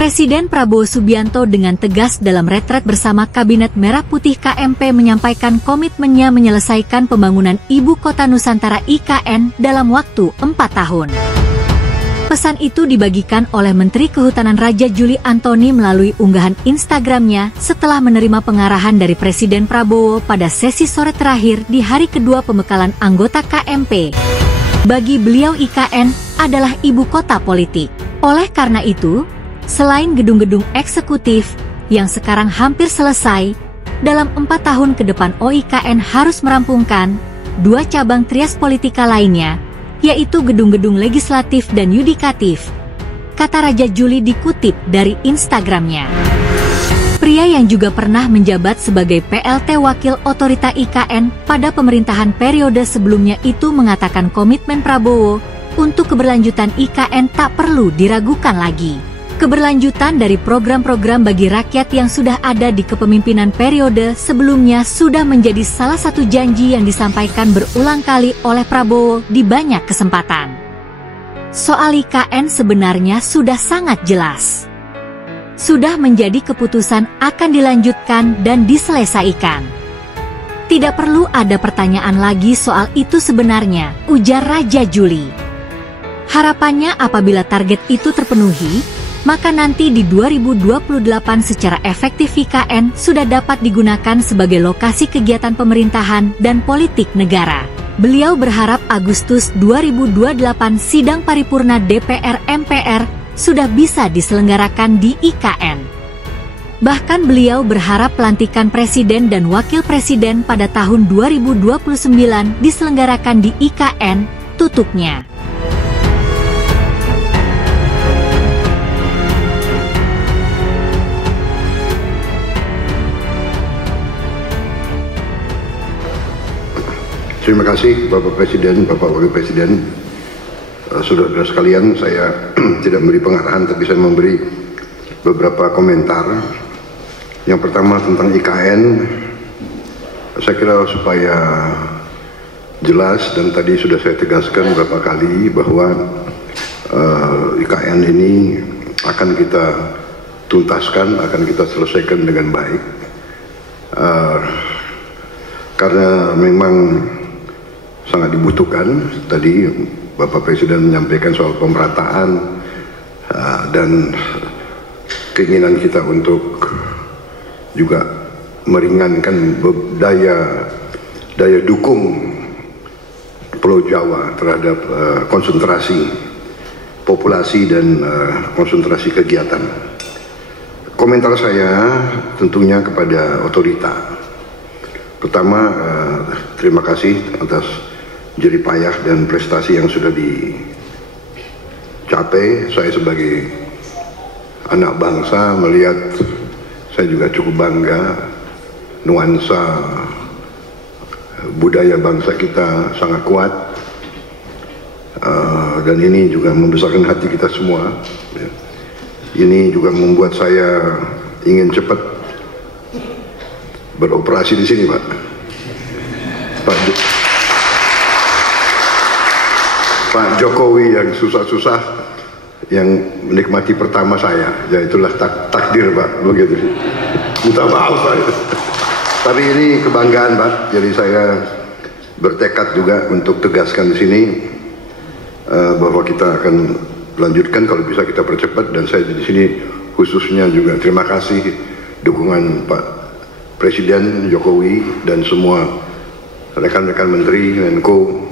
Presiden Prabowo Subianto dengan tegas dalam retret bersama Kabinet Merah Putih KMP menyampaikan komitmennya menyelesaikan pembangunan Ibu Kota Nusantara IKN dalam waktu 4 tahun. Pesan itu dibagikan oleh Menteri Kehutanan Raja Juli Antoni melalui unggahan Instagramnya setelah menerima pengarahan dari Presiden Prabowo pada sesi sore terakhir di hari kedua pembekalan anggota KMP. Bagi beliau IKN adalah ibu kota politik. Oleh karena itu, selain gedung-gedung eksekutif yang sekarang hampir selesai, dalam 4 tahun ke depan OIKN harus merampungkan 2 cabang trias politika lainnya, yaitu gedung-gedung legislatif dan yudikatif, kata Raja Juli dikutip dari Instagramnya. Pria yang juga pernah menjabat sebagai PLT Wakil Otorita IKN pada pemerintahan periode sebelumnya itu mengatakan komitmen Prabowo untuk keberlanjutan IKN tak perlu diragukan lagi. Keberlanjutan dari program-program bagi rakyat yang sudah ada di kepemimpinan periode sebelumnya sudah menjadi salah satu janji yang disampaikan berulang kali oleh Prabowo di banyak kesempatan. Soal IKN sebenarnya sudah sangat jelas. Sudah menjadi keputusan akan dilanjutkan dan diselesaikan. Tidak perlu ada pertanyaan lagi soal itu sebenarnya, ujar Raja Juli. Harapannya apabila target itu terpenuhi, maka nanti di 2028 secara efektif IKN sudah dapat digunakan sebagai lokasi kegiatan pemerintahan dan politik negara. Beliau berharap Agustus 2028 sidang paripurna DPR MPR sudah bisa diselenggarakan di IKN. Bahkan beliau berharap pelantikan Presiden dan Wakil Presiden pada tahun 2029 diselenggarakan di IKN, tutupnya. Terima kasih Bapak Presiden, Bapak Wakil Presiden. Saudara-saudara sekalian, saya tidak memberi pengarahan, tapi saya memberi beberapa komentar. Yang pertama tentang IKN, saya kira supaya jelas dan tadi sudah saya tegaskan beberapa kali bahwa IKN ini akan kita tuntaskan, akan kita selesaikan dengan baik. Karena memang sangat dibutuhkan. Tadi Bapak Presiden menyampaikan soal pemerataan dan keinginan kita untuk juga meringankan daya dukung Pulau Jawa terhadap konsentrasi populasi dan konsentrasi kegiatan. Komentar saya tentunya kepada otorita. Pertama, terima kasih atas jerih payah dan prestasi yang sudah dicapai. Saya sebagai anak bangsa melihat, saya juga cukup bangga nuansa budaya bangsa kita sangat kuat, dan ini juga membesarkan hati kita semua. Ini juga membuat saya ingin cepat beroperasi di sini, Pak Jokowi yang susah-susah, yang menikmati pertama saya, ya itulah takdir Pak, begitu. Minta maaf Pak. Tapi ini kebanggaan Pak, jadi saya bertekad juga untuk tegaskan di sini bahwa kita akan lanjutkan, kalau bisa kita percepat, dan saya di sini khususnya juga terima kasih dukungan Pak Presiden Jokowi dan semua rekan-rekan Menteri, Menko.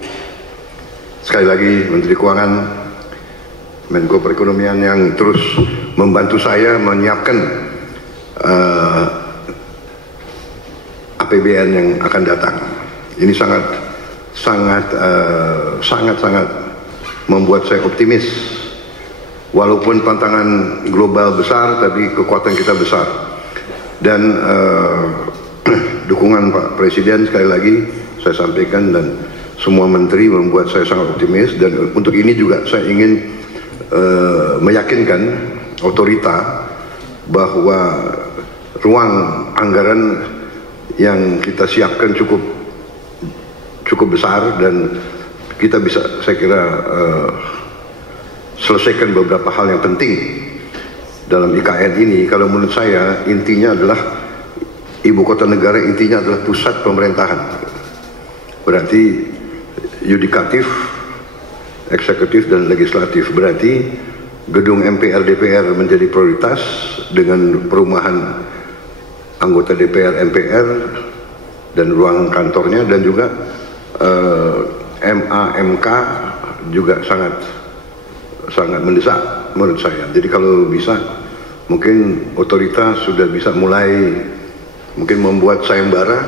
Sekali lagi Menteri Keuangan, Menko Perekonomian yang terus membantu saya menyiapkan APBN yang akan datang. Ini sangat membuat saya optimis. Walaupun tantangan global besar, tapi kekuatan kita besar. Dan dukungan Pak Presiden sekali lagi saya sampaikan, dan semua menteri membuat saya sangat optimis. Dan untuk ini juga saya ingin meyakinkan otorita bahwa ruang anggaran yang kita siapkan cukup besar, dan kita bisa, saya kira, selesaikan beberapa hal yang penting dalam IKN ini, kalau menurut saya intinya adalah ibu kota negara, intinya adalah pusat pemerintahan. Berarti yudikatif, eksekutif, dan legislatif. Berarti gedung MPR DPR menjadi prioritas dengan perumahan anggota DPR MPR dan ruang kantornya, dan juga MA MK juga sangat mendesak menurut saya. Jadi kalau bisa mungkin otoritas sudah bisa mulai mungkin membuat sayembara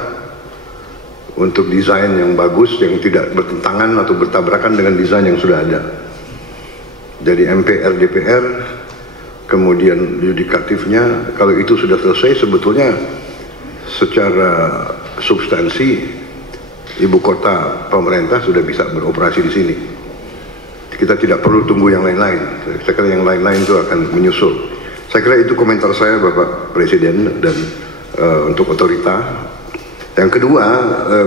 untuk desain yang bagus, yang tidak bertentangan atau bertabrakan dengan desain yang sudah ada. Jadi MPR DPR, kemudian yudikatifnya, kalau itu sudah selesai, sebetulnya secara substansi ibu kota pemerintah sudah bisa beroperasi di sini. Kita tidak perlu tunggu yang lain-lain. Saya kira yang lain-lain itu akan menyusul. Saya kira itu komentar saya, Bapak Presiden, dan untuk otorita. Yang kedua,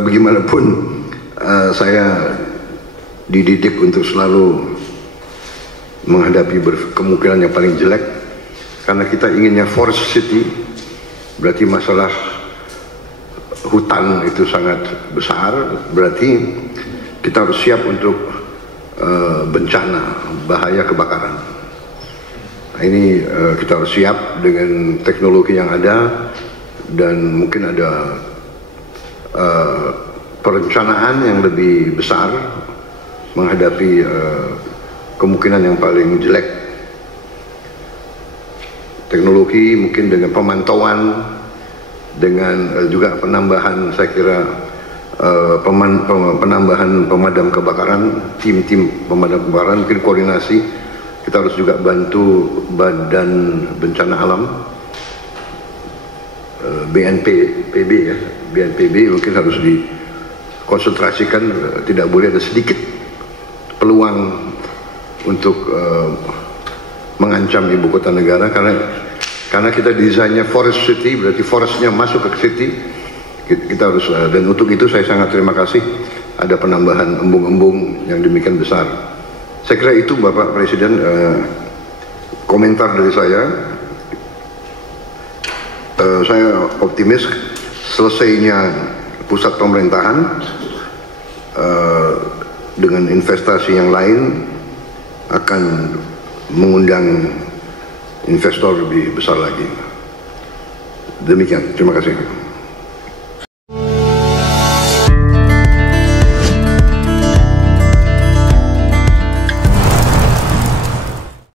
bagaimanapun saya dididik untuk selalu menghadapi kemungkinan yang paling jelek, karena kita inginnya forest city, berarti masalah hutan itu sangat besar, berarti kita harus siap untuk bencana, bahaya kebakaran. Nah, ini kita harus siap dengan teknologi yang ada, dan mungkin ada perencanaan yang lebih besar menghadapi kemungkinan yang paling jelek. Teknologi mungkin dengan pemantauan, dengan juga penambahan, saya kira penambahan pemadam kebakaran, tim-tim pemadam kebakaran, mungkin koordinasi. Kita harus juga bantu Badan Bencana Alam, BNPB ya, BNPB mungkin harus dikonsentrasikan, tidak boleh ada sedikit peluang untuk mengancam ibu kota negara, karena kita desainnya forest city, berarti forestnya masuk ke city. Kita harus, dan untuk itu saya sangat terima kasih ada penambahan embung-embung yang demikian besar. Saya kira itu, Bapak Presiden, komentar dari saya. Saya optimis selesainya pusat pemerintahan dengan investasi yang lain akan mengundang investor lebih besar lagi. Demikian, terima kasih.